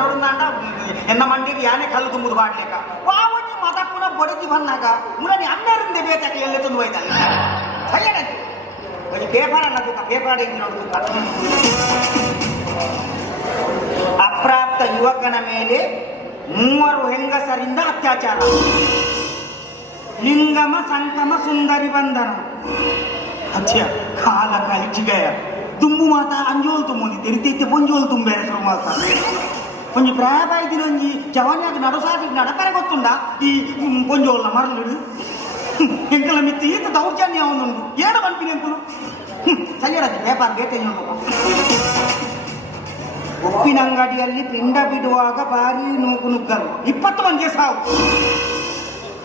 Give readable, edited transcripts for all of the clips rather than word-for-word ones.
ಕನ್ನಡ ಎನ್ನ ಮಂಡಿಗೆ ಯಾನೆ ಕಲ್ಲು ತುಂಬುದು ಬಾಡ್ಲೇಕ ವಾವನಿ ಮತ ಪುನ ಬಡಗಿ ಬಂದಾಗ ಮುರನಿ ಅನ್ನರಿಂದ ಬೇತಾಕಿ ಎಲ್ಲ ತಂದು ಹೋಯ್ತಾನೆ ಸರಿಯಾಗಿ ಒಂದು ಪೇಪರ್ ಅನ್ನೋದು ಪೇಪರ್ ನೋಡುದು ಅಪ್ರಾಪ್ತ ಯುವಕನ ಮೇಲೆ 3 ಹೆಂಗಸರಿಂದ ಅತ್ಯಾಚಾರ ಲಿಂಗಮ ಸಂಕಮ ಸುಂದರಿ ಬಂಧನ ಅಚ್ಚ ಕಾಲ ಕಾಲಿಚಿಗಯ ತುಂಬು ಮಾತ ಅಂಜೋಲ್ ತುಂಬುಂದಿ ತೆರಿತೈತೆ ಪೊಂಜೋಲ್ ತುಂಬೆ ಹೆಸರು ಮಾತ ಒಂಜಿ ಪ್ರಾಯಪಾಯ್ದಿನ ಒಂಜಿ ಜವಾನಿಯಾಗಿ ನಡಸಾಗಿ ನಡಕರೆ ಗೊತ್ತುಂಡ ಈ ಪೊಂಜೋಲ್ನ ಮರಳು ಎಂಕಲ ಮಿತ್ತಿ ಈತ ದೌರ್ಜನ್ಯ ಅವನುಂಡು ಏನ ಬಂಪಿನಿ ಅಂಕುಲು ಸರಿಯಾಗಿ ಪೇಪರ್ ಬೇಟೆ ಉಪ್ಪಿನಂಗಡಿಯಲ್ಲಿ ಪಿಂಡ ಬಿಡುವಾಗ ಭಾರಿ ನೂಕು ನುಗ್ಗರು 20 ಮಂದಿಗೆ ಸಾವು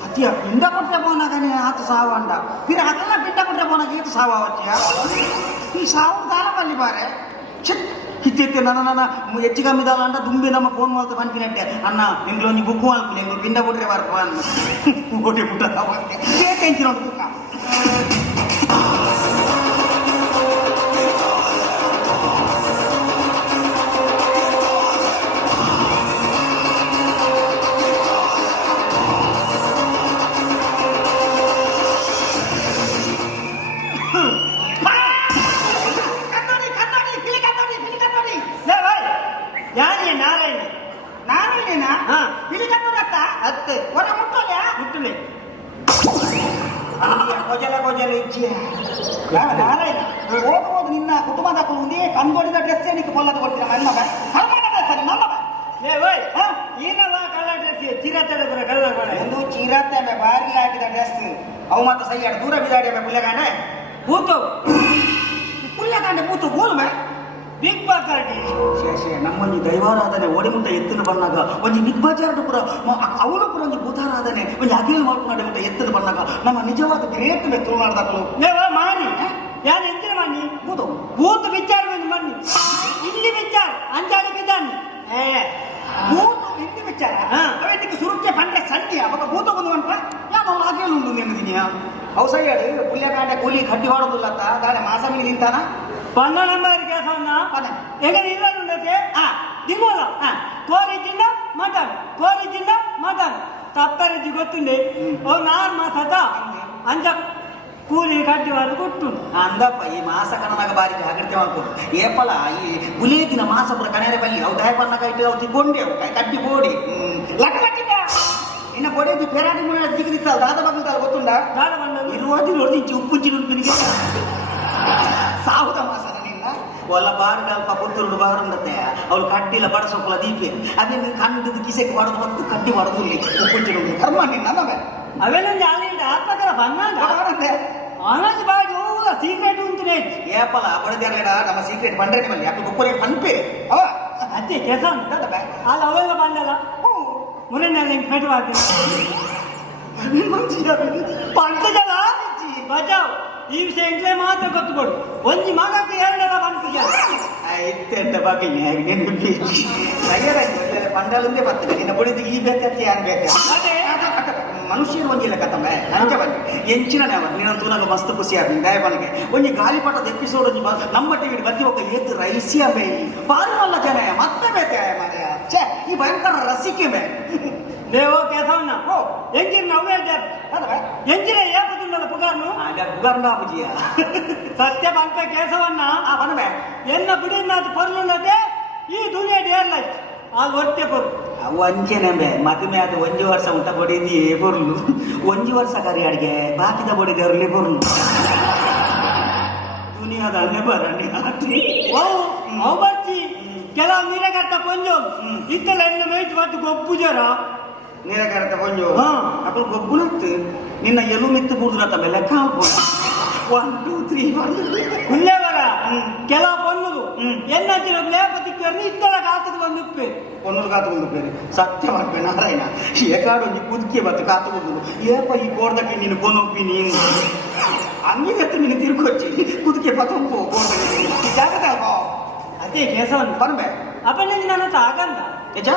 ಅತಿಯ ಪಿಂಡ ಕೊಟ್ಟರೆ ಬೋನಾಗನೆ ಆತ ಸಾವು ಅಂಡ ಫಿರ ಅದೆಲ್ಲ ಪಿಂಡ ಕೊಟ್ಟರೆ ಬೋನಾಗ ಈತ ಸಾವು ಅವತ್ತಿಯ ಈ ಸಾವು ದಾರಬಲ್ಲಿ ಬಾರೆ ಕಿತ್ತೆ ನನ್ನ ಹೆಚ್ಚು ಕಮ್ಮಿ ದಾಲ ಅಂಡ ದುಂಬಿ ನಮ್ಮ ಫೋನ್ ಮಾಡ್ತಾ ಬಂದಿನಟ್ಟೆ ಅಣ್ಣ ನಿಮ್ಗೆ ಒಂದು ಬುಕ್ ಮಾಡ್ತೀನಿ ನಿಮ್ಗೆ ಪಿಂಡ ಕೊಟ್ಟರೆ ಬರ್ಪ ಅನ್ನ ಗೋಟೆ ಪುಟ್ಟ ಟೆನ್ಷನ್ ನೋಡ್ಬೇಕು ಹೋಗ್ಬೋದು ನಿನ್ನ ಕುಟುಂಬದ ಮುಂದೆ ಕಂದೊಡಿದ ಡ್ರೆಸ್ ಏನಕ್ಕೆ ಕೊಲ್ಲದ ಕೊಡ್ತೀರ ನನ್ನ ಒಂದು ಚಿರತೆ ಬಾರಿ ಹಾಕಿದ ಡ್ರೆಸ್ ಅವು ಮತ್ತೆ ಸೈಯಾಡ ದೂರ ಬಿದ್ದಾಡಿ ಪುಲ್ಯಗಾಂಡೆ ಕೂತು ಪುಲ್ಯಗಾಂಡೆ ಕೂತು ಗೋಲು ಮೇ ಬಿಗ್ ಬಾಕಾಡಿ ಶೇಷ ನಮ್ಮೊಂದು ದೈವಾರಾಧನೆ ಓಡಿಮುಂಟ ಎತ್ತಿನ ಬಂದಾಗ ಒಂದು ಬಿಗ್ ಬಾಜಾರ್ಡು ಪುರ ಅವನು ಪುರ ಒಂದು ಭೂತಾರಾಧನೆ ಒಂದು ಅಗೇಲು ಮಾಡ್ಕೊಂಡು ಮುಟ್ಟ ಎತ್ತಿನ ಬಂದಾಗ ನಮ್ಮ ನಿಜವಾದ ಗ್ರೇಟ್ ಮೆತ್ತು ಮಾಡ್ದಾಕಲು ಮಾಡಿ ಯಾರು ಎಂತಿನ ಮಣ್ಣಿ ಕೂತು ಕೂತು ವಿಚಾರ ಮಣ್ಣಿ ಇಲ್ಲಿ ವಿಚಾರ ಅಂಜಾಡಿ ಬಿದ್ದಾನೆ ಕೂತು ಇಲ್ಲಿ ವಿಚಾರ ಅವನಿಗೆ ಸುರುಚೆ ಪಂಡೆ ಸಂಡಿ ಅವಾಗ ಕೂತ ಬಂದು ಅಂತ ಯಾವ ಅಗೇಲು ಉಂಟು ನೆನದಿನಿಯ ಅವು ಸೈಯಾಡು ಪುಲ್ಯಕಾಂಡೆ ಕೂಲಿ ಕಟ್ಟಿ ಮಾಡೋದಿಲ್ಲ ಅಂತ ಗಾಳಿ ಮಾಸ ಮೀಲಿ ನಿಂತಾನ 12 ನಂಬರ್ ಕೇಸವನ್ನ ಈಗ ನಿಲ್ಲುಂಡತೆ ದಿಗೋಲ ಕೋರಿಜಿಂದ ಮಟನ್ ತಪ್ಪರಿಜಿ ಗೊತ್ತುಂಡೆ ಓ 4 ಮಾಸದ ಅಂಜ ಕೂಲಿ ಕಟ್ಟಿ ವಾರ ಕೊಟ್ಟು ಅಂದಪ್ಪ ಈ ಮಾಸ ಕಣನಾಗ ಬಾರಿ ಜಾಗ್ರತೆ ಮಾಡ್ಕೊಂಡು ಏಪಲ ಈ ಗುಲೇದಿನ ಮಾಸ ಪುರ ಕಣೆರೆ ಬಲ್ಲಿ ಅವು ದಯಪನ್ನಾಗ ಇಟ್ಟು ಅವು ತಿಗೊಂಡೆ ಅವು ಕಟ್ಟಿ ಬೋಡಿ ಲಕ್ಕಟ್ಟಿದ್ದ ಇನ್ನ ಬೋಡಿ ಪೆರಾಟಿ ಮುನ್ನ ಜಿಗಿದಿತ್ತಲ್ಲ ದಾದ ಬಗ್ಗಲ್ತಲ್ಲ ಗೊತ್ತುಂಡ ದಾದ ಬಂದ ಇರುವಾದಿ ನೋಡಿಂಚಿ ಉಪ್ಪುಂಚಿ ನುಡ್ಪಿನಿಗೆ ಸಾಹುದ ಮಾಸನ ನಿನ್ನ ಒಲ್ಲ ಬಾರುಡಲ್ಪ ಪುತ್ತೂರು ಬಾರುಂಡತ್ತೆ ಅವಳು ಕಡ್ಡಿಲ ಬಡಸೊಪ್ಪಲ ದೀಪೆ ಅದೇನು ಕಂಡದ ಕಿಸೆಗೆ ಮಾಡೋದು ಮತ್ತು ಕಡ್ಡಿ ಮಾಡೋದು ಉಪ್ಪುಂಚಿ ನುಡ್ಡಿ ಕರ್ಮ ನಿನ್ನ ನಮಗೆ ಅವೆಲ್ಲ ಅಲ್ಲಿಂದ ಆತ್ಮಕರ ಬಂದ ಆನಂದ್ ಬಾಡಿ ಹೋಗುದ ಸೀಕ್ರೆಟ್ ಉಂಟು ಏಪಲ ಬಡದೇರ್ಲೇಡ ನಮ್ಮ ಸೀಕ್ರೆಟ್ ಬಂಡ್ರೆ ಬಲ್ಲಿ ಯಾಕೆ ಬೊಕ್ಕರೆ ಪನ್ಪೆ ಅದೇ ಕೆಲಸ ಅಲ್ಲ ಅವೆಲ್ಲ ಬಂದಲ್ಲ ಮುರನಲ್ಲಿ ಕಟ್ಟು ಮಾಡ್ತೀನಿ ಪಂಚಜಲ ಬಚಾವ್ ಈ ವಿಷಯ ಎಂಟ್ಲೆ ಮಾತ್ರ ಗೊತ್ತುಕೊಡು ಒಂಜಿ ಮಗಕ್ಕೆ 2 ಬಂತು ಇತ್ತೆಂಟ ಬಾಗಿಲ್ನಿ ಹಾಗೆ ನೆನಪಿ ಪಂಡಲಂದೇ ಬರ್ತದೆ ನಿನ್ನ ಬಡಿದು ಈ ಬೇಕತ್ತೆ ಯಾರು ಬೇಕು ಮನುಷ್ಯರು ಒಂದಿಲ್ಲ ಕತ್ತಮ್ಮ ನಂಗೆ ಬನ್ನಿ ಎಂಚಿನ ನೀನಂತೂ ನನಗೆ ಮಸ್ತ್ ಖುಷಿ ಆಗ್ತೀನಿ ದಯಬನಿಗೆ ಒಂಜಿ ಗಾಲಿಪಟದ ಎಪಿಸೋಡ್ ನಮ್ಮ ಟಿವಿ ಬತ್ತಿ ಹೋಗ ಏತು ರೈಸಿಯ ಮೇ ಪಾರುವಲ್ಲ ಜನ ಮತ್ತೆ ಬೇತೆ ಮಾರ್ಯ ಛೇ ಈ ಭಯಂಕರ ರಸಿಕೆ ಮೇ ದೇವೋ ಕೇಸವನ್ನ ಎಂಜಿನ ನವ್ವೇ ಎಂಜಿನ ಏಪುಂಡಲ್ಲ ಪುಗಾರ್ನು ಪುಗಾರ್ನ ಪೂಜಿಯ ಸತ್ಯ ಬಂಕ ಕೇಸವನ್ನ ಬನ್ಬೆ ಎನ್ನ ಬಿಡಿನಾದ ಪೊರ್ಲುನ್ನದೆ ಈ ದುನಿಯಾ ಡೇರ್ಲೈಟ್ ಅದು ಒಟ್ಟೆ ಪೊರು ಅವು ಅಂಚೆನೆಂಬೆ ಮದುವೆ ಅದು 1 ವರ್ಷ ಉಂಟ ಬಡಿದಿ ಬೊರ್ಲು 1 ವರ್ಷ ಕರಿ ಅಡಿಗೆ ಬಾಕಿದ ಬಡಿದೆ ಅವ್ರಲ್ಲಿ ಬೊರ್ಲು ದುನಿಯಾದ ಅಲ್ಲೇ ಬರಲಿ ಅವು ಬರ್ತಿ ಕೆಲವು ನೀರಗಟ್ಟ ಪೊಂಜು ಇತ್ತಲ್ಲ ಎಣ್ಣೆ ಮೇಯ್ತು ಮತ್ತು ಗೊಪ್ಪು ಜರ ನೀರಗಟ್ಟ ಪೊಂಜು ಅప్పుడు ಗೊಬ್ಬುಲತ್ತು ನಿನ್ನ ಎಲು ಮಿತ್ತು ಬುಡ್ದು ಮೇಲೆ ಲೆಕ್ಕ ಹಾಕ್ಬೋದು 1 2 3 1 ಕುಲ್ಲೇ ಬರ ಕೆಲವು ಪೊನ್ನುದು ಎನ್ನಚ್ಚಿನ ಲೇಪತಿಕ್ಕರ್ನಿ ಇತ್ತಲ ಕಾತುದು ಬಂದುಪ್ಪೆ ಪೊನ್ನುದು ಕಾತುಕೊಂಡು ಬೇರೆ ಸತ್ಯ ಮಾಡ್ಬೇ ನಾರಾಯಣ ಏಕಾಡು ಒಂಜಿ ಕುದುಕಿ ಬತ್ತು ಕಾತುಕೊಂಡು ಏಪ ಈ ಕೋರ್ದಕ್ಕೆ ನೀನು ಕೊನೊಪ್ಪಿ ನೀನು ಅಂಗಿಗತ್ತು ನೀನು ತಿರ್ಕೊಚ್ಚಿ ಕುದುಕಿ ಪತ್ತೊಂಪು ಕೋರ್ದಕ್ಕೆ ಜಾಗದ ಅದೇ ಕೇಸವನ್ನು ಬರ್ಬೇ ಅಪ್ಪನಿಂದ ನನ್ನ ತಾಗಂದ ಯಜ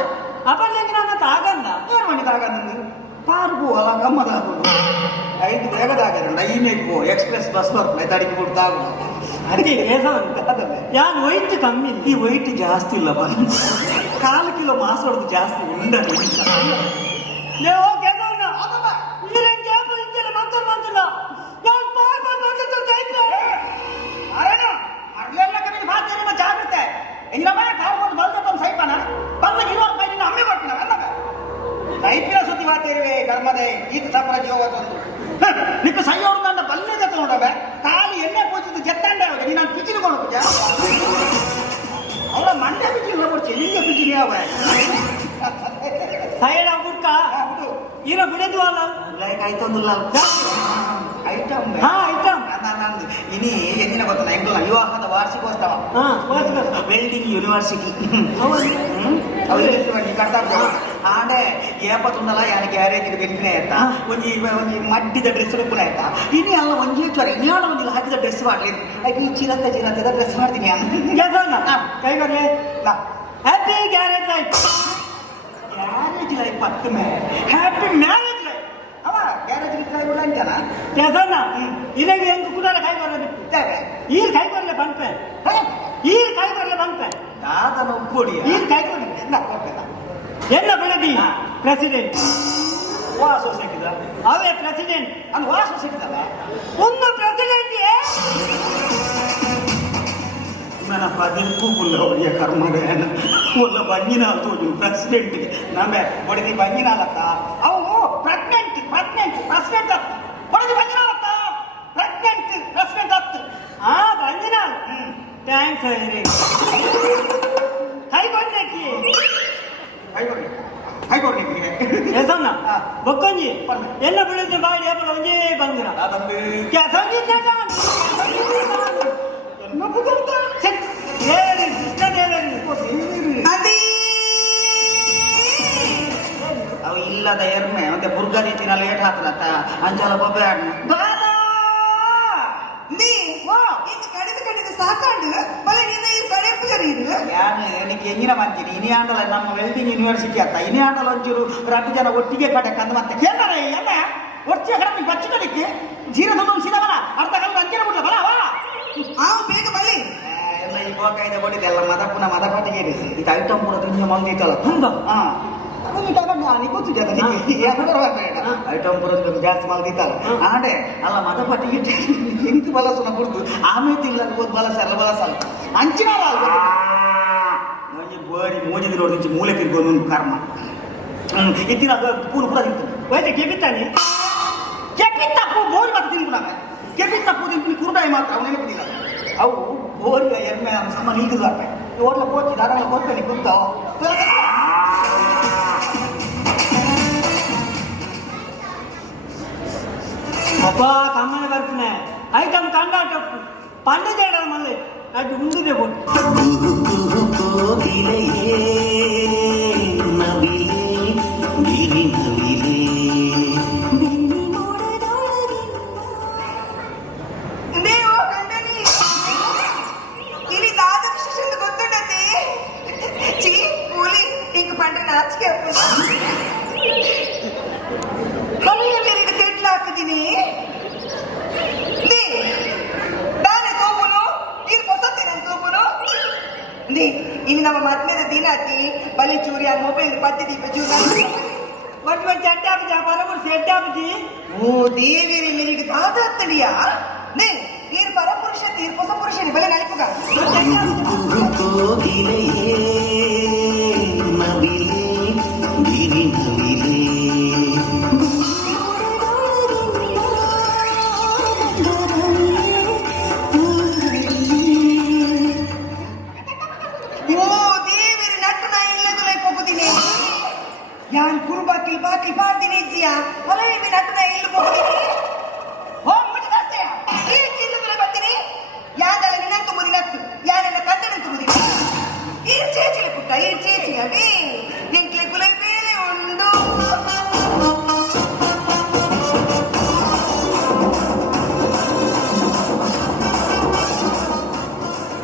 ಅಪ್ಪನಿಂದ ನನ್ನ ತಾಗಂದ ಏನು ಮಾಡಿ ತಾಗಂದ ಪಾರ್ಬು ಅಲ್ಲ ಗಮ್ಮದ 5 ಬೇಗದಾಗ 9 ಎಕ್ಸ್ಪ್ರೆಸ್ ಬಸ್ ಬರ್ತಾರೆ ತಡಿಕೆ ಕೊಡ್ತಾ ಅದಕ್ಕೆ ಯಾನ್ ವೈಟ್ ಕಮ್ಮಿ ಈ ವೈಟ್ ಜಾಸ್ತಿ ಇಲ್ಲ ಬಾ 4 ಕಿಲೋ ಮಾಸ ಹೊಡೆದು ಜಾಸ್ತಿ ಉಂಡದು ಜಾಗ್ರತೆ ಸೈಪನ ಬಲ್ಲ ಅಮ್ಮೆ ಕೊಟ್ಟಿನ ಸೈಪಿನ ಸುದ್ದಿ ಮಾತೇರಿವೆ ಧರ್ಮದೇ ಈತ ಸಪರ ಜೀವ ನಿಕ್ಕ ಸೈಯೋಡು ಬಲ್ಲೆ ಜೊತೆ ನೋಡವೆ ಕಾಲಿ ಎಣ್ಣೆ ಪೂಜಿದ್ದು ಜತ್ತಂಡ ನೀನು ನಾನು ಪಿಚಿನ ಕೊಡೋದು ಅವಳ ಮಂಡ್ಯ ಪಿಚಿನ ಕೊಡ್ছি ನಿಂಗೆ ಪಿಚಿನ ಅವ ಸೈಡ ಬುಡ್ಕ ಈರ ಬಿಡದು ಅಲ್ಲ ಲೈಕ್ ಆಯ್ತೊಂದಿಲ್ಲ ಐಟಮ್ ಐಟಮ್ ನಂದು ಇನಿ ಎಂದಿನ ಗೊತ್ತ ಎಂಕಲ್ನ ವಿವಾಹದ ವಾರ್ಷಿಕೋತ್ಸವ ವೆಲ್ಡಿಂಗ್ ಯೂನಿವರ್ಸಿಟಿ ಕಟ್ತಾ ಆಂಡೆ ಏಪತ್ತೊಂದಲ್ಲ ಯಾನ ಗ್ಯಾರೇಜ್ ಬೆನ್ಪಿನ ಆಯ್ತಾ ಒಂಜಿ ಮಡ್ಡಿದ ಡ್ರೆಸ್ ಉಪ್ಪುನ ಆಯ್ತಾ ಇನಿ ಅಲ್ಲ ಒಂಜಿ ಜ್ವರ ಇನ್ಯಾಡ ಒಂದಿಲ್ಲ ಹಾಕಿದ ಡ್ರೆಸ್ ಮಾಡ್ಲಿ ಈ ಚಿರತೆ ಡ್ರೆಸ್ ಮಾಡ್ತೀನಿ ಕೈ ಬರ್ಲಿ happy garage life garage life ಪತ್ತು ಮೇ ಹ್ಯಾಪಿ ಮ್ಯಾರೇಜ್ ಲೈಫ್ ಅವ ಗ್ಯಾರೇಜ್ ಕೈ ಬಿಡ ಅಂತಾನ ಯಾಕಂದ ಇದಾಗ ಹೆಂಗ್ ಕುದಾರ ಕೈ ಬರೋದು ಈರ್ ಕೈ ಬರ್ಲೆ ಬಂಪೆ ಈರ್ ಕೈ ಬರ್ಲೆ ಬಂಪೆ ದಾದನ ಉಪ್ಪೋಡಿ ಈರ್ ಕೈ ಬರ್ಲೆ என்ன ಬೆಳದಿ ಪ್ರೆಸಿಡೆಂಟ್ ವಾ ಸೊಸೈಟಿದ ಅವೇ ಪ್ರೆಸಿಡೆಂಟ್ ಅನ್ನು ವಾ ಸೊಸೈಟಿದಲ್ಲ ಒಂದು ಪ್ರೆಸಿಡೆಂಟ್ ನನ್ನ ಪದಿರ್ಕು ಪುಲ್ಲ ಒಳ್ಳೆಯ ಕರ್ಮರೇನ ಒಲ್ಲ ಬಂಗಿನಾಲ್ ತೋಜು ಪ್ರೆಸಿಡೆಂಟ್ಗೆ ನಮ್ಮೆ ಹೊಡೆದಿ ಬಂಗಿನಾಲತ್ತ ಅವು ಪ್ರೆಗ್ನೆಂಟ್ ಪ್ರೆಸಿಡೆಂಟ್ ಅತ್ತ ಹೊಡೆದಿ ಬಂಗಿನಾಲತ್ತ ಪ್ರೆಗ್ನೆಂಟ್ ಪ್ರೆಸಿಡೆಂಟ್ ಅತ್ತ ಆ ಬಂಗಿನಾಲ್ ಥ್ಯಾಂಕ್ಸ್ ಕೈ ಬಂದಕ್ಕೆ ಬೊಕ್ಕೊಂಜಿ ಎಲ್ಲ ಬಿಡುತ್ತೆ ಬಾಯಿ ಏಪಲ ಒಂಜೇ ಬಂದಿರ ಅವು ಇಲ್ಲದ ಎರ್ಮೆ ಮತ್ತೆ ಬುರ್ಗ ರೀತಿನ ಲೇಟ್ ಹಾಕಲತ್ತ ಅಂಚಲ ಬೊಬ್ಬೆ ಸಾಕಾಂಡು ಬಲೆ ನಿನ್ನ ಈ ಕಡೆ ಪೂಜಾರಿ ಇದು ಯಾರು എനിക്ക് എങ്ങനെ മനസ്സിന് ഇനി ആണ്ടല്ല ನಮ್ಮ ವೆಲ್ಡಿಂಗ್ ಯೂನಿವರ್ಸಿಟಿ ಅತ್ತ ಇನಿ ಆಂಡಲ ಒಂಚೂರು 2 ಜನ ಒಟ್ಟಿಗೆ ಕಡೆ ಕಂದು ಮತ್ತೆ ಕೇಳ್ತಾರೆ ಎಲ್ಲ ಒಟ್ಟಿಗೆ ಕಡೆ ಬಚ್ಚು ಕಡೆಗೆ ಜೀರದೊಂದು ಸೀದವಲ್ಲ ಅರ್ಧ ಕಲ್ಲು ಅಂಕಿನ ಬಿಡ್ಲ ಬಲ ವಾ ಬೇಗ ಬಲ್ಲಿ ಎಲ್ಲ ಈ ಗೋಕಾಯ್ದ ಕೊಟ್ಟಿದೆ ಎಲ್ಲ ಮದ ಪಟ್ಟಿಗೆ ಇದು ಐಟಮ್ ಪೂರ ತಿಂಜ ಮಂದಿತ್ತಲ್ಲ ತುಂಬ ಐಟಮ್ ಪೂರ ಜಾಸ್ತಿ ಮಂದಿತ್ತಲ್ಲ ಆಡೆ ಅಲ್ಲ ಮದ ಪಟ್ಟಿಗೆ ಎಂಟು ಬಲಸನ ಕೊಡ್ತು ಆಮೇಲೆ ತಿಲ್ಲ ಬಲ ಸಲ ಅಂಚಿನ ಬೋರಿ ಮೋಜಿದ ನೋಡಿ ಮೂಲೆ ತಿರ್ಗೋದು ಕರ್ಮ ಇತ್ತಿನ ಪೂರು ಪೂರ ತಿಂತು ಹೋಯ್ತು ಕೆಪಿತ್ತಾನೆ ಕೆಪಿತ್ತ ಪೂ ಬೋರಿ ಮತ್ತೆ ತಿನ್ಕು ನಾನು ಕೆಪಿತ್ತ ಪೂ ತಿಂತೀನಿ ಕುರುಡಾಯಿ ಮಾತ್ರ ಅವನೇ ಬಿಟ್ಟಿಲ್ಲ ಅವು ಬೋರಿಗ ಎಮ್ಮೆ ಸಮ ನಿಲ್ತಿದ್ದು ಆಗ್ತದೆ ಓಡ್ಲ ಕೋಚಿ ದಾರಗಳ ಕೋಚ್ಪೇನೆ ಕುಂತಾವ ಒಬ್ಬ ಕಮ್ಮನೆ ಬರ್ತಾನೆ ಐಟಮ್ ಕಂಡಾಟ ಪಂಡಿತ ಹೇಳೋದು ಮಲ್ಲಿ ಅದು ಮುಂದಿದೆ ಇನ್ನು ನಮ್ಮ ಮದ್ಮೆದ ದಿನ ಆತಿ ಬಲೆ ಚೂರಿ ಆ ಮೊಬೈಲ್ ಪತ್ತಿ ದೀಪ ಚೂರ ಒಟ್ಟು ಚಟ್ಟಾಪಿ ಬರಬರು ಸೆಟ್ಟಾಪಿ ಓ ದೇವಿರಿ ನಿನಗೆ ದಾದಾತ್ತಡಿಯಾ ನೇ ನೀರು ಪರಪುರುಷ ತೀರ್ ಹೊಸ ಪುರುಷನಿ ಬಲೆ ನಲಿಪುಗ ಯಾನ್ ಕುರುಬಾಕಿಲ್ ಬಾಕಿ ಪಾಡ್ತೀನಿ ಇಜ್ಜಿಯ ಒಲೆ ನಟನ ಇಲ್ಲಿ ಹೋಗ್ತೀನಿ ಹೋ ಮುಟ್ಟ ದಾಸ್ತೆಯ ಈ ಚಿನ್ನ ಮೇಲೆ ಬರ್ತೀನಿ ಯಾದಲ್ಲ ನಿನ್ನ ತುಂಬುದಿ ನತ್ತು ಯಾನೆಲ್ಲ ಕದ್ದನ ತುಂಬುದಿ ಈ ಚೇಚಿಲೆ ಪುಟ್ಟ ಈ ಚೇಚಿಯ ಬೇ ನಿಂಕ್ಲೆ ಕುಲೆ ಬೇರೆ ಉಂಡು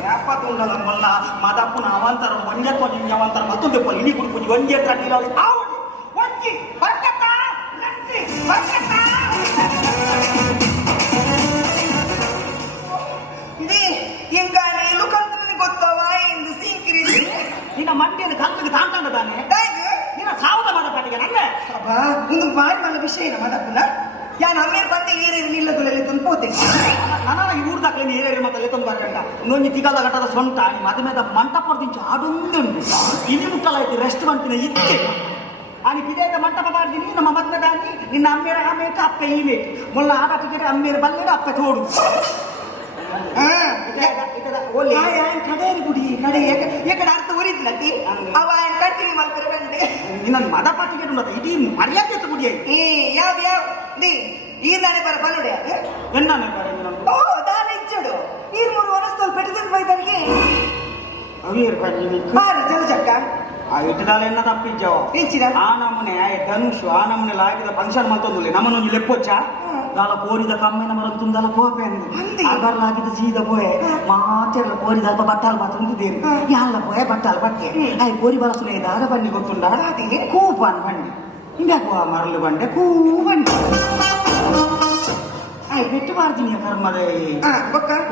ಯಾಪತ್ತುಂಡಲ ಮೊಲ್ಲ ಮದಪ್ಪನ ಅವಂತರ ಒಂಜೆ ಕೊಂಜ ಅವಂತರ ಮತ್ತೊಂದು ಪೊಲಿ ಇಡೀ ಕುಡಿ ಒಂಜೆ ತಟ್ಟಿಲ್ಲ ಆವು ಒಂಜಿ ಬರ್ಕತ್ತ ರತ್ತಿ ಬರ್ಕತ್ತ ದೇ ನಿನ್ನ ಮಂಡಿಯನ್ನು ಕಲ್ಲಿಗೆ ತಾಂತಾನೆ ದಾಯ್ದು ನಿನ್ನ ಸಾವುದ ಮದ ಪಾಟಿಗೆ ನಂಗೆ ಅಬ್ಬಾ ಒಂದು ಬಾರಿ ನನ್ನ ವಿಷಯ ಮದಪ್ಪನ ಯಾನ್ ಅಮ್ಮೇರ್ ಬಂದೆ ಏರೇರಿ ನಿಲ್ಲದುಲೆಲ್ಲಿ ತುಂಬೋತೆ ನನ್ನ ಈ ಊರ್ದಾಕ್ಲೆ ನೀರೇರಿ ಮತ್ತೆ ತಂದು ಬರ್ಕಂಡ ಇನ್ನೊಂದು ತಿಗದ ಘಟದ ಸೊಂಟ ನಿಮ್ಮ ಮದ ಮೇಲೆ ಮಂಟಪದಿಂದ ಆಡುಂದುಂಟು ಇಲ್ಲಿ ಮುಟ್ಟಲಾಯ್ತು ರೆಸ್ಟೋರೆಂಟಿನ ಇತ್ತೆ అని పిదేక మంటప పాడిని ನಮ್ಮ ಮದ್ವೆ ದಾನಿ ನಿನ್ನ ಅಮ್ಮೇರ ಆಮೇಕ ಅಪ್ಪ ಇವೆ ಮೊಲ್ಲ ಆಟ ಟಿಕೆಟ್ ಅಮ್ಮೇರ ಬಲ್ಲೆಡ ಅಪ್ಪ ತೋಡು ಓಲಿ ಆಯನ್ ಕಡೇರಿ ಗುಡಿ ನಡೆ ಏಕಡ ಅರ್ಥ ಉರಿದ್ಲತಿ ಅವ ಆಯನ್ ಕಂಟಿನ್ಯೂ ಮಾಡ್ತಾರೆ ಬಂದೆ ನಿನ್ನ ಮದ ಪಾಟಿಕೆಟ್ ಉಂಟದ ಇಡೀ ಮರ್ಯಾದೆ ಎತ್ತು ಗುಡಿ ಏ ಯಾವ ದಿ ಈ ನಾನೇ ಬರ ಬನ್ನುಡೆ ಎನ್ನಾನೆ ಬರ ಓ ದಾನ ಇಚ್ಚಡು ನೀರ್ ಮೂರು ವನಸ್ತಲ್ ಪೆಟ್ಟಿಗೆಲ್ ಬೈದರ್ಗೆ ಅವೀರ್ ಬನ್ನಿ ಬಾರಿ ಜಲಜಕ್ಕ ಆ ಇಟ್ಟದಾಲ ಎನ್ನ ತಪ್ಪಿಜ್ಜವ ಇಂಚಿನ ಆ ನಮ್ಮನೆ ಧನುಷು ಆ ನಮ್ಮನೆ ಲಾಗಿದ ಫಂಕ್ಷನ್ ಮತ್ತೊಂದು ನಮ್ಮನೊಂದು ಲೆಪ್ಪೊಚ್ಚ దాల కోరిద కమ్మైన మనం తుందల పోపోయింది అగర్లాగిద సీద పోయే మాచెర్ల కోరిద అల్ప బట్టాలు మాత్రం దేరు యాళ్ళ పోయే బట్టాలు పట్టే అవి కోరి బలసులే దాగ బండి కొత్తుండా కూపాన్ బండి ఇందాక మరలు బండి కూబండి అవి పెట్టి పార్ತೀನಿ కర్మదే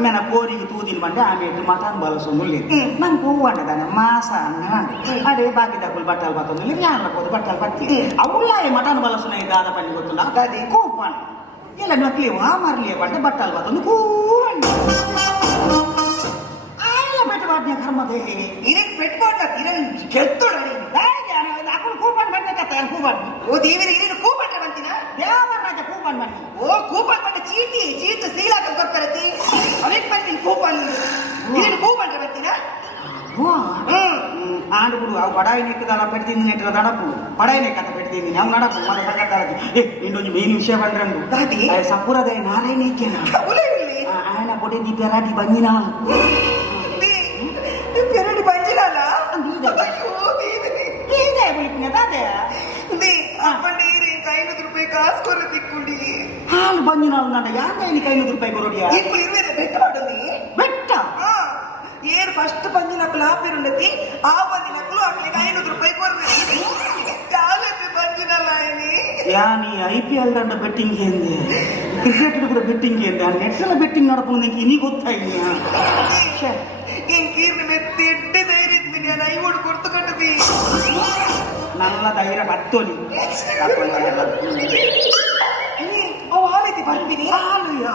మన కోరికి తూదిని బండి ఆమె మటాన్ బలసు ముల్లేదు నన్ను పువ్వు అంటదాన్ని మాస అన్నాడు అడే బాకి డబ్బులు బట్టాలు పడుతుంది యాళ్ళ పోతే బట్టాలు పట్టి అవులా మటాన్ బలసున్నాయి దాద బండి కొత్తుండా అది కూపాన్ ఇలా నొక్లేవా మరలేవంటే బట్టాలు పోతుంది కూవండి ఆయన పెట్టుబడి కర్మదే ఇరికి పెట్టుబడి ఇరని ಗೆತ್ತೋಡಡಿ అక్కడ కూపన్ బండి కథ కూపన్ ఓ దేవిని ఇరిని కూపన్ ಬಂತಿನ ದೇವರಾಜ ಕೂಪನ್ బండి ఓ కూపన్ ಬಂಡಿ ಚೀಟಿ ಸೀಲಾಕ ಕೊಕ್ಕರತಿ ಅವಿಕ್ ಬಂದಿ ಕೂಪನ್ ಇರಿನಿ ಕೂಪನ್ ಬಂತಿನ ఆడుకుడు అవి పడాయి నెక్కుదల పెడితే నెట్ల దడపు పడాయి నెక్క పెడితే అవు నడపు మన సంగతి ఇంకొంచెం మెయిన్ విషయం అంటారు సప్పురదే నారాయణ ఎక్కేనా ఆయన పొడి నీ పెరాటి బంగినా పెరడి పంచినాలా ఇదే అదే ₹500 కాసుకోరు దిక్కుడి ಹಾಲು ಬಂದಿನಾಳು ಯಾಕೆ ₹500 ಕೊರಡಿಯಾ ఇప్పుడు 20 పెట్టుబడి ಬೆಟ್ಟ ఏరు ఫస్ట్ పంది నాకు లాపేరుండది ఆ పంది నక్కులు అట్లకి ₹500 కొర్రు చాలది పందినలాయని యాని ఐపీఎల్ దండ బెట్టింగ్ ఏంది క్రికెట్ కూడా బెట్టింగ్ ఏంది ఆ నెట్ల బెట్టింగ్ నడపను నీకు ఇని ಗೊತ್ತಾಗಿ ఇంకీర్ని మెత్తి ఎడ్డి ధైర్యం నేను ఐవోడు కొడుతుకట్టది నల్ల ధైర్య పట్టోని ఓ ఆలైతే పంపిని ఆలుయా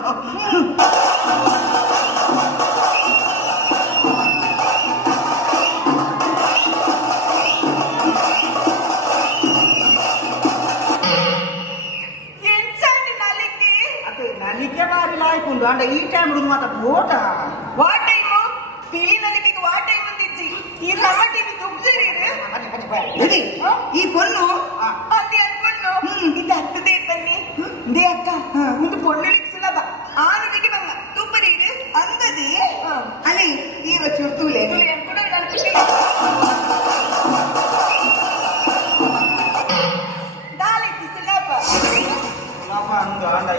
అంటే ఈ టైం మాత్రం ఓట వా టైము పిలి నదికి వా టైం ఉందిచ్చి ఈ రమ్మటి దుబ్బరి ఈ పొన్ను అది అన్కొన్ను ఇది అత్తదే తన్ని దే అక్క ముందు పొన్నులికి సులభ ఆనదికి బంగ దుబ్బరీడు అందది అని ఈ చుట్టూలే కూడా దాలిచ్చి సులభ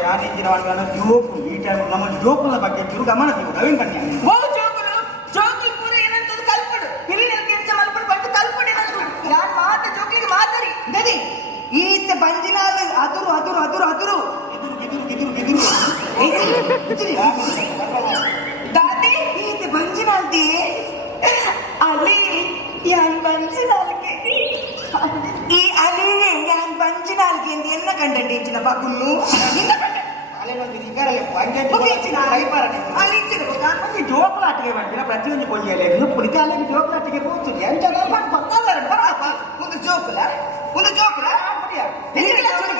ಯಾರಿಂಜಿನ ಜೋಕು ಈ ಟೈಮ್ ನಮ್ಮ ಜೋಕುల ಬಗ್ಗೆ ಚುರು ಗಮನ ನವೀನ್ ಕನ್ಯಾ ಓ ಜೋಕುಲು ಪೂರ ಏನಂತದು ಕಲ್ಪಡು ಹಿರಿಯರ ಕೆಂಚ ಮಲ್ಪಡು ಬಟ್ಟು ಕಲ್ಪಡು ಏನಂತು ಯಾರು ಮಾತ ಜೋಕಿಗೆ ಮಾತರಿ ದದಿ ಈತ ಬಂಜಿನಾಲು ಅದುರು ದಾದಿ ಈತ ಬಂಜಿನಾಲ್ದಿ ಅಲ್ಲಿ ಯಾನ್ ಬಂಜಿನಾಲ್ಗೆ ಈ ಅಲಿನೇ ಯಾನ್ ಬಂಜಿನಾಲ್ಗೆ ಎಂದು ಎನ್ನ ಕಂಡಂಡಿಂಚಿನ ಬಗುನ್ನು ನಿನ್ನ ಕಂಡ జోకులాటగా పట్టిన ప్రతి ఒంది పోయలేదు పుడికాలకి జోకులాటగా పోతుంది ముందు జోకులా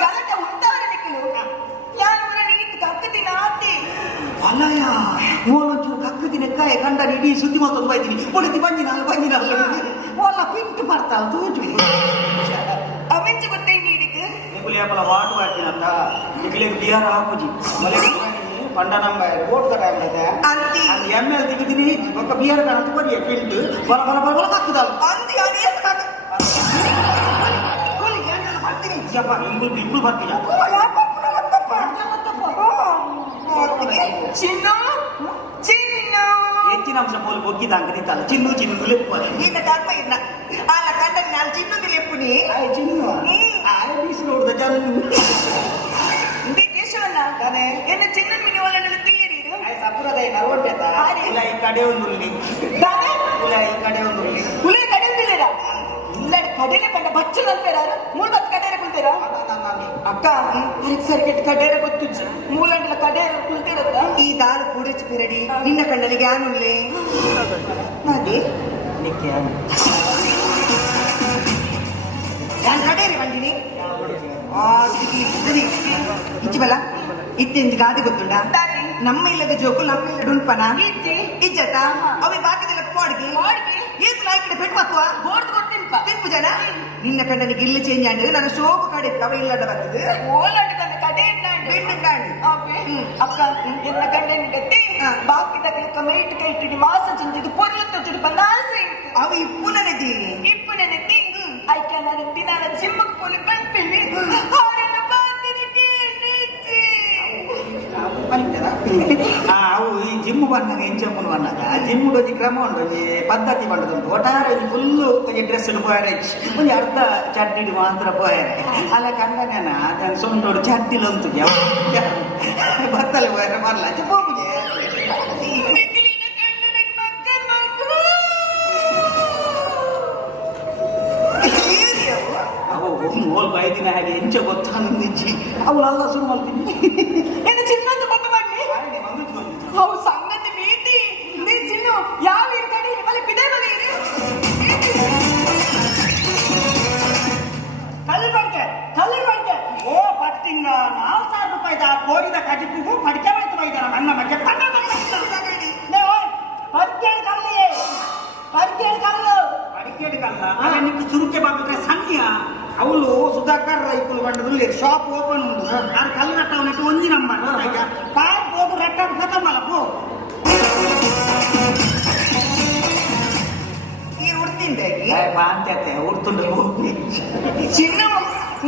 గలట ఉంటావని నిక్కులు యానుర నీటి కక్కది నాతి ಅಲ್ಲಯ್ಯ ಓಲೊಂಚೂರು ಕಕ್ಕು ತಿನ್ನಕ್ಕಾಯ ಕಂಡ ಇಡೀ ಸುದ್ದಿ ಮತ್ತೊಂದು ಬೈತೀನಿ ಪುಡಿತಿ ಬಂಜಿನಾಲು ಓಲ ಪಿಂಟು ಬರ್ತಾಳೆ ತೂಚು ಅವೆಂಚು ಗೊತ್ತೇನು ನೀಡಿಗೆ లేపల వాటు పట్టినంత ఇక్కడికి బిఆర్ ఆపుజి పండనం ఓటు కదా అంతి అది ఎమ్మెల్యే దిగి తిని ఒక బిఆర్ కనుక పడి పిండి బల కక్కుదాలు అంతి అని ఇప్పుడు పట్టినా ఎత్తినంశ పోలు బొగ్గి దానికి తల చిన్ను లేపుకోవాలి ఈయన కర్మ ఇన్న వాళ్ళ కంటే నాలుగు చిన్నుది లేపుని చిన్ను ಬೀಸಿನೋಡ್ದ ಜನ ಕೇಶವಲ್ಲ ಏನ ಚಿನ್ನ ಮಿನಿ ಒಳ್ಳೆ ತೀರಿ ಸಪುರದೈ ನರವಟ್ಟೆತ ಇಲ್ಲ ಈ ಕಡೆ ಒಂದು ಇಲ್ಲ ಈ ಕಡೆ ಒಂದು ಹುಲಿ ಕಡೆ ಸರಿಗೆಟ್ ಕಡೇರ ಗೊತ್ತಿಚ್ಚು ಮೂಲಂಡಲ ಕಡೇರ ಕುಲ್ತಿರತ್ತ ಈ ದಾರು ಕೂಡಿಚ್ಚು ಪಿರಡಿ ನಿನ್ನ ಕಣ್ಣಲ್ಲಿ ಯಾನುಳ್ಳೆ ಅದೇ ನಾನು ಕಡೇರಿ ಬಂದಿನಿ ಇಚ್ಚಿ ಬಲ ಇತ್ತೆಂದು ಗಾದಿ ಗೊತ್ತುಂಡ ನಮ್ಮ ಇಲ್ಲದ ಜೋಕು ನಮ್ಮ ಇಲ್ಲದ ಉಂಪನ ಇಜ್ಜತ ಅవి ಬಾಕಿದೆಲ್ಲ ಕೋಡ್ಗಿ ಈತ ನಾಯ್ಕಡೆ ಬೆಟ್ಟು ಮಕ್ಕವ ಗೋರ್ದು ಕೊಡ್ತಿನ್ಪ ತಿಂಪು ಜನ ನಿನ್ನ ಕಣ್ಣನಿಗೆ ಇಲ್ಲ ಚೇಂಜ್ ಆಂಡು ನನ್ನ ಶೋಕು ಕಡೆ ಅವ ಇಲ್ಲದ ಬಂದದು ಓಲಾಂಡ ಕಂದ ಕಡೆ ಬೆಣ್ಣು ಅಕ್ಕ ಎನ್ನ ಗಂಡನ ಗಟ್ಟಿ ಬಾಕಿ ತಗಲಿಕ್ಕ ಮೈಟ್ ಕೈಟಿಡಿ ಮಾಸ ಚಂದಿದು ಪೊರ್ಲು ತೊಚ್ಚಿಡು ಬಂದ ಆಸೆ ಅವ ಇಪ್ಪು ನನದಿ ಇಪ್ಪು ನೆನತಿ ಆಯ್ಕೆ ನನ್ನ ದಿನಾಲ ಜಿಮ್ಮಕ್ ಪೊಲಿ ಪಂಪಿನಿ ಅವರನ್ನ ಬಾಂದಿನ ಕೇಳಿಸಿ ಅವು ಈ ಜಿಮ್ ಬಂದಾಗ ಎಂಚಪ್ಪನು ಬಂದಾಗ ಜಿಮ್ ಡೋಜಿ ಕ್ರಮ ಉಂಟು ಪದ್ಧತಿ ಬಂಡದುಂಟು ಒಟ್ಟಾರೆ ಫುಲ್ಲು ಡ್ರೆಸ್ ಪೋಯರೆ ಒಂದು ಅರ್ಧ ಚಡ್ಡಿ ಮಾತ್ರ ಪೋಯರೆ ಅಲ್ಲ ಕಂಡನ ಅದನ್ನು ಸೊಂಟೋಡು ಚಡ್ಡಿಲೊಂತು ಬತ್ತಲೆ ಪೋಯರೆ ಬರಲ್ಲ ಹೋಗುದು ಮೋಲ್ ಬೈದಿನ ಹಾಗೆ ಎಂಚ ಗೊತ್ತಾನಿಜ್ಜಿ ಅವಳೆಲ್ಲ ಶುರು ಮಾಡ್ತೀನಿ ಏನು ಚಿನ್ನದ ಬೊಬ್ಬ ಬನ್ನಿ ಅವು ಸಂಗತಿ ಭೀತಿ ನೀ ಚಿನ್ನು ಯಾವ ಇರ್ ಕಡೆ ಬಲೆ ಬಿದೆ ಬಲೆ ಇರಿ ಕಲ್ಲಿ ಬಡ್ಕೆ ಓ ಪಟ್ಟಿಂಗ 4,000 ರೂಪಾಯಿ ಕೋರಿದ ಕಜಿಪಿಗೂ ಪಡಿಕೆ ಮಾಡ್ತು ಬೈದಾರ ನನ್ನ ಬಗ್ಗೆ ಪಡಿಕೇಡಿ ಕಲ್ಲ ನಿಮ್ಗೆ ಸುರುಕೆ ಬಂದ್ರೆ ಸಂಖ್ಯ ಅವಳು ಸುಧಾಕರ್ ರೈಕುಲು ಬಂಡದು ಶಾಪ್ ಓಪನ್ ಉಂಟು ಅದು ಕಲ್ಲು ರಟ್ಟವನಿಟ್ಟು ಒಂಜಿ ನಮ್ಮ ಕಾರ್ ಹೋಗು ರಟ್ಟ ಖತಮಲ್ಲ ಪೋ ಈ ಉಡ್ತಿಂದೆ ಪಾಂತ್ಯತೆ ಉಡ್ತುಂಡು ಹೋಗಿ ಚಿನ್ನ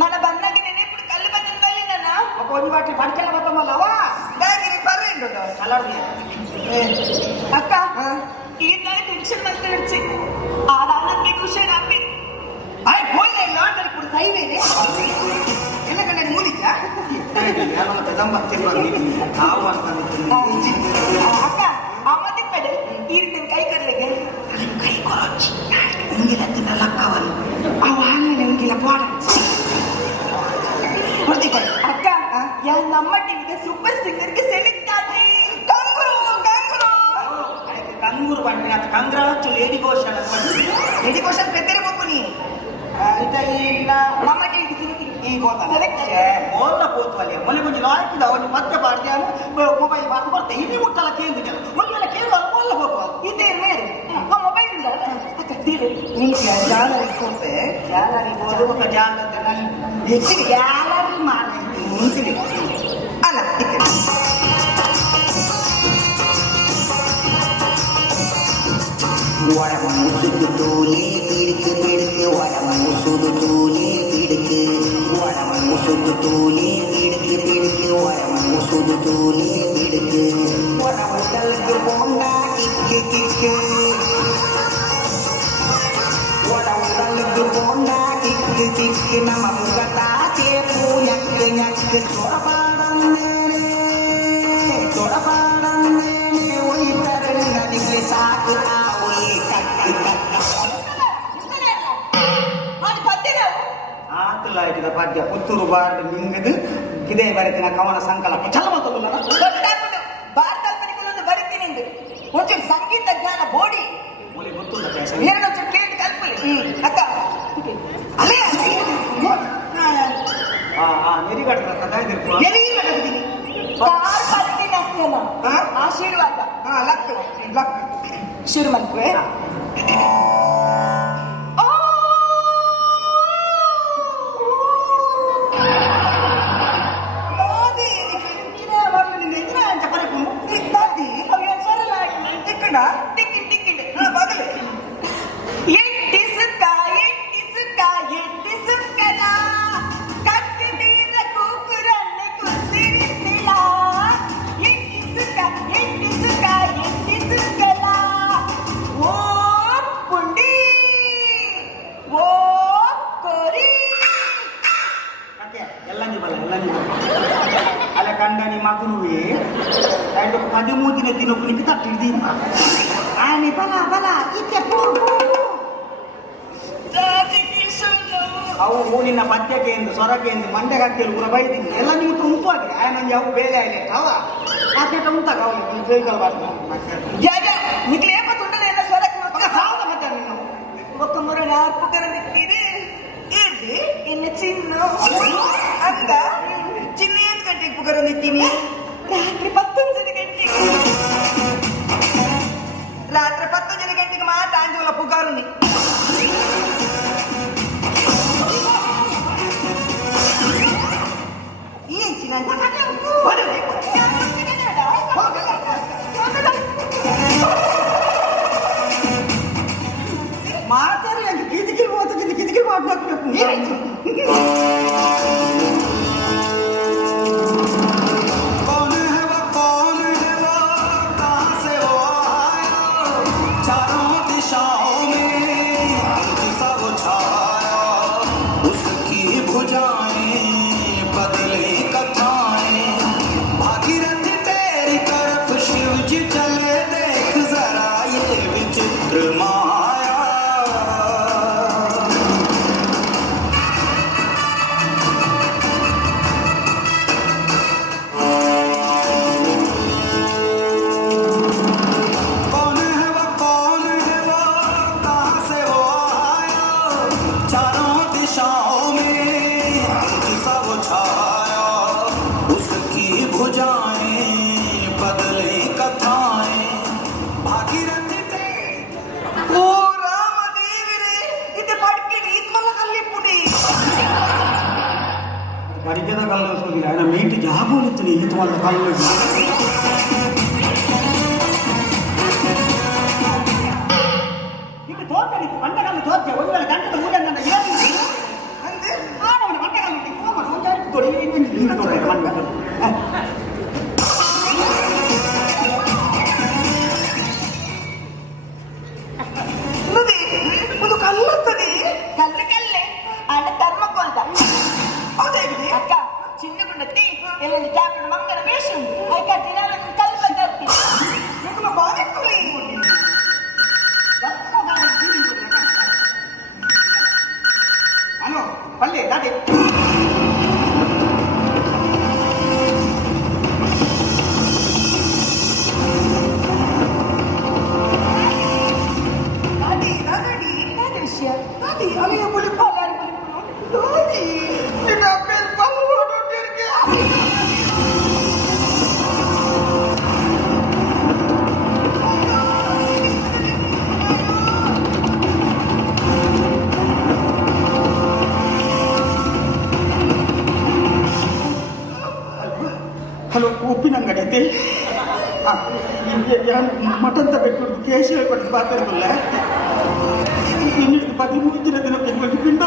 ನನ್ನ ಬನ್ನಗೆ ನೆನೆಪುಡು ಕಲ್ಲು ಬಂದಲ್ಲಿ ನನ್ನ ಅಪ್ಪ ಒಂದು ಬಾಟಿ ಪಡಿಕೆಲ್ಲ ಬತ್ತಮಲ್ಲ ಅವ ಬ್ಯಾಗಿರಿ ಬರ್ರೆಂಡು ಕಲರ್ ಅಕ್ಕ ಈ ತರ ಟೆನ್ಷನ್ ಅಂತ ಹಿಡ್ಸಿ ಆದಾನಕ್ಕೆ ಖುಷಿ ನಂಬಿ ಆಯ್ ಬೋಯ್ಲೆ ಲಾಂಡರ್ ಕೂಡ ಸೈವೇನೆ ಎಲ್ಲ ಕಡೆ ಮೂಲಿಕ ಅಕ್ಕ ಅಮ್ಮದಿ ಪಡೆ ಈ ರೀತಿ ಕೈ ಕರ್ಲಿಗೆ ಕೈ ಕೊರಚಿ ಹಿಂಗಿನ ತಿನ್ನಲಕ್ಕವಲ್ಲ ಅವ ಆಮೇಲೆ ಹಿಂಗಿಲ್ಲ ಬಾಡ ಅಕ್ಕ ಯಾರು ನಮ್ಮ ಟಿವಿಗೆ ಸೂಪರ್ ಸಿಂಗರ್ಗೆ ಸೆಲೆಕ್ಟ್ ಆಗಿ ಕಂಗೂರು ಬಂಡಿ ಅದು ಕಂಗ್ರಾಚು ಲೇಡಿ ಘೋಷಣ ಲೇಡಿ ಘೋಷಣೆ ಪೆದ್ದೆರೆ ಬೊಪ್ಪುನಿ ಇಲ್ಲ ನಮ್ಮ ಟಿವಿಗೆ ಸಿಲುಕಿ ಈಗ ಸೆಲೆಕ್ಟ್ ಮೋಲ್ಲ ಪೋತ್ವಲ್ಲಿ ಮೊನ್ನೆ ಮುಂಜಿ ಲಾಯ್ಕಿದ ಅವನು ಮತ್ತೆ ಬಾಡ್ಯಾನು ಮೊಬೈಲ್ ಬಂದು ಬರ್ತೆ ಇಲ್ಲಿ ಮುಟ್ಟಲ್ಲ ಕೇಳಿದೆಲ್ಲ ಮೊನ್ನೆಲ್ಲ ಕೇಳುವಲ್ಲ ಮೊಲ್ಲ ಹೋಗುವ ಇದೇ ಮೇರೆ ಆ ಮೊಬೈಲ್ ಇಂದ ಅಕ್ಕ ತೀರೆ ನಿಂಗೆ ಜಾಲ ಇಟ್ಕೊಂಡೆ ಗ್ಯಾಲರಿ ಬೋರ್ಡು ఒక ಜಾಗದ ಹೆಚ್ಚಿಗೆ ಗ್ಯಾಲರಿ ಮಾಡಿ ಮುಂಚಿಗೆ ಅಲ್ಲ ಒಡಮೂಸುದು ತೋಲೆ ಕಿಡಕು ಕಿಡಕು ಒಡಮೂಸುದು ತೋಲೆ ಕಿಡಕು ಒಡಮೂಸುದು ತೋಲೆ ಕಿಡಕು ಕಿಡಕು ಒಡಮೂಸುದು ತೋಲೆ ಕಿಡಕು ಒಡಮೂಸಲ್ಲು ಬೋಂಡ ಕಿಕ್ಕು ಕಿಕ್ಕು ಒಡಮೂಸಲ್ಲು ಬೋಂಡ ಕಿಕ್ಕು ಕಿಕ್ಕು ನಮ್ಮ ಮುಖತಾಚೆ ಪೂಯಕ್ಕೆ ñಕ್ಕೆ ಚೊಡಪಾಡಂದೇನೆ ಒಯ್ತಾರೆ ನದಿಗೆ ಸಾಕು ಆತಲಾಯ್ತಿದ ಪದ್ಯ ಪುತ್ತೂರು ಬಾರ್ಡ್ ನಿಂಗದು ಇದೇ ಬರೀತಿನ ಕವನ ಸಂಕಲನ ಚಲ ಮಾತಲ್ಲ ಭಾರತಲ್ಪನಿಗೊಂದು ಬರೀತೀನಿ ಎಂದು ಒಂಚೂರು ಸಂಗೀತ ಜ್ಞಾನ ಬೋಡಿ ಮೂಲಿ ಗೊತ್ತುಂಟ ಎರಡು ಒಂಚೂರು ಕೇಳಿ ಕಲ್ಪಲಿ ಅಕ್ಕ ಅಲ್ಲೇ ನೆರಿಗಡ್ತ ಎಲ್ಲಿಗೆ ಕಟ್ಟಿದ್ದೀನಿ ಕಾರ್ ಕಲ್ತೀನಿ ಅಷ್ಟೇನ ಆಶೀರ್ವಾದ ಲಕ್ ಲಕ್ ಶುರು ಮಾಡ್ಕುವೆ ಅಲ್ಲ ಕಂಡನಿ ಮಗುವೆ 13 ದಿನಕ್ಕೆ ತಟ್ಟಿದ್ದೀನ ಆನೆ ಬಲ ಬಲ ಇತ್ತೆ ಅವು ನಿನ್ನ ಪದ್ಯಕ್ಕೆ ಎಂದು ಸ್ವರಕ್ಕೆ ಎಂದು ಮಂಡ್ಯಕ್ಕೆ ಹಾಕಿರು ಕೂಡ ಬೈದಿನಿ ಎಲ್ಲ ನೀವು ಉಂಟು ಅದೇ ಆಯನಂಗೆ ಅವು ಬೇಲೆ ಆಯ್ಲೆ ಅವ ಆಕೆ ಉಂಟಾಗ ಅವಳು ಬೇಕಲ್ ನಿಕ್ಲೆ ಏಪತ್ತುಂಟಲ್ಲ ಎಲ್ಲ ಸ್ವರಕ್ಕೆ ಮಕ್ಕ ಸಾವದ ಮತ್ತೆ ನೀನು ಒಕ್ಕ ಮೊರ ನಾಲ್ಕು ಕರ ನಿಕ್ಕಿದೆ ಇರ್ಲಿ ಇನ್ನು ಚಿನ್ನ ಅಂದ ಚಿನ್ನ ಏನ್ ಗಂಟೆಗೆ ಪುಗರ ನಿಕ್ಕಿನಿ ರಾತ್ರಿ 11 ಗಂಟೆಗೆ ರಾತ್ರಿ 11 ಗಂಟೆಗೆ ಮಾತ್ರ ಅಂಜುಲ ಪುಗಾರುನಿ ಏನ್ ಚಿನ್ನ ಮಾತಾಡಿ ಹಂಗೆ ಕಿದಿಕಿಲ್ ಹೋಗ್ತದೆ ಕಿದಿಕಿಲ್ ಮಾಡ್ಬೇಕು कौन है वो कहाँ से वो आया चारों दिशाओं में सा वो छाया उसकी भुजाएं बदले कथाएं भागीरथ तेरी तरफ शिव जी चले देख जरा ये विचित्र माया कौन है वो कहाँ से वो आया चारों दिशाओं में सा वो छाया उसकी भुजाएं बदले कथाएं भागीरथ ಓ ರಾಮ ದೇವರೇ ಇದು ಪಡ್ಕಿಡಿ ಇತ್ಮಲ್ಲ ಕಲ್ಲಿ ಪುಡಿ ಬಡಿಗೆದ ಕಲ್ಲು ಸೋದಿಲ್ಲ ఆయన మీటి జాబోలిత్తుని ఈత వల్ల కల్లు ಈಗ ತೋರ್ತಾನೆ ಮಂಟಕಲ್ಲು ತೋರ್ತೆ ಒಂದು ವೇಳೆ ಗಂಟದ ಮೂಲೆ ನನ್ನ ಏನು ಅಂದ್ರೆ ಆಡವನ ಮಂಟಕಲ್ಲು ಹೋಗೋಣ ಒಂದು ಆಯ್ತು ಕೊಡಿ ನೀನು ತೋರ್ತೆ ಮಂಟಕಲ್ಲು ನೋಡಿ ಒಂದು ಕಲ್ಲುತ್ತದೆ ಕಲ್ಲು ಕಲ್ಲೆ ಅಣ್ಣ ಧರ್ಮಕ್ಕೊಂತ ಹೌದೇ ಅಕ್ಕ ಚಿನ್ನ ಗುಂಡತ್ತಿ ಎಲ್ಲೆಲ್ಲಿ ಕ್ಯಾಪ್ಟನ್ ಮಂಗನ ವೇಷ ಅಕ್ಕ ದಿನ ಕಲ್ಲು ಬಂದಿರ್ತೀನಿ ನಿಮ್ಮ ಬಾಳೆ ಕುಳಿ ಹಲೋ ಪಲ್ಲೆ ದಾಟಿ ನಾಡಿ ನಾಡಿ ನಾಡಿ ವಿಷಯ ನಾಡಿ ಅಲ್ಲಿಯ ಪುಲಿ ಪಾಲಾಡಿ ನೋಡಿ ನಿನ್ನ ಬೇರೆ ಪಲ್ಲು ಹೊರಟಿರ್ಗೆ ಹಲೋ ಉಪ್ಪಿನ ಅಂಗಡಿ ಐತಿ ಮಟನ್ ತಗೊಂಡು ಕೇಶವ ಕೊಟ್ಟು ಮಾತಾಡಿಲ್ಲ ಇನ್ನಿಟ್ಟು 13 ದಿನ ಪಿಂಡ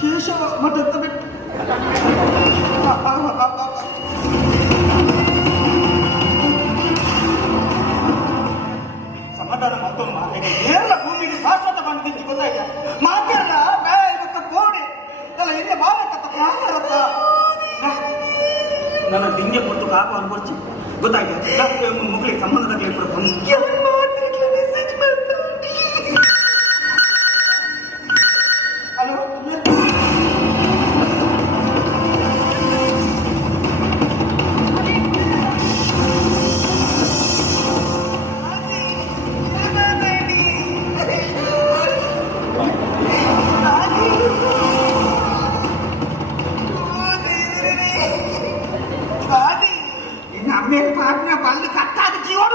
ಕೇಶವ ಮಟನ್ ತಗೊಂಡು ಸಮಾಧಾನ ಮತ್ತೊಂದು ಮಾತಾಡಿ ಎಲ್ಲ ಭೂಮಿಗೆ ಶಾಶ್ವತ ಬಂದು ತಿಂದು ಗೊತ್ತಾಯ್ತಾ ಮಾತಾಡಲ್ಲ ಬೇರೆ ಗೋಡೆ ಎಲ್ಲ ಎಲ್ಲಿ ಬಾಲಕತ್ತ ಪ್ರಾಣರತ್ತ ನನ್ನ ದಿಂಗೆ ಕೊಟ್ಟು ಕಾಕು ಅನ್ಕೊಡ್ಸಿ ಗೊತ್ತಾಯ್ತಾ ಮಕ್ಕಳಿಗೆ ಸಂಬಂಧದಲ್ಲಿ ಹೇಳ್ಬಿಡ್ತು ಮೆಸೇಜ್ ಮಾಡ್ತಾರೆ ಹಲೋ ಇನ್ನು ಅಮ್ಮೆ ಪಾಟ್ನ ಬಲ್ಲಿ ಕಟ್ಟಾದ ಜೀವನ